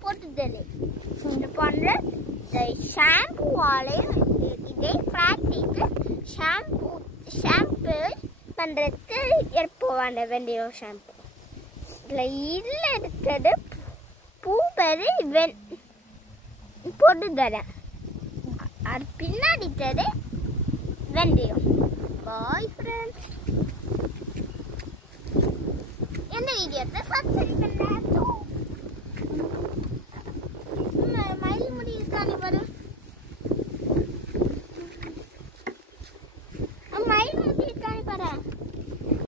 போட்டுதல் இது பண்ற ஷாம்புவாலையும் இதே பிராக்டிக்கு ஷாம்பு பண்றதுக்கு எடுப்போம் வேண்டிய ஷாம்பு இதில் இருக்கிறது பூபெரி போட்டு தரேன் அது பின்னாடி தர வெந்தயம் பாய் ஃப்ரெண்ட்ஸ் இந்த வீடியோத்தை சப்ஸ்கிரைப் பண்ணுங்க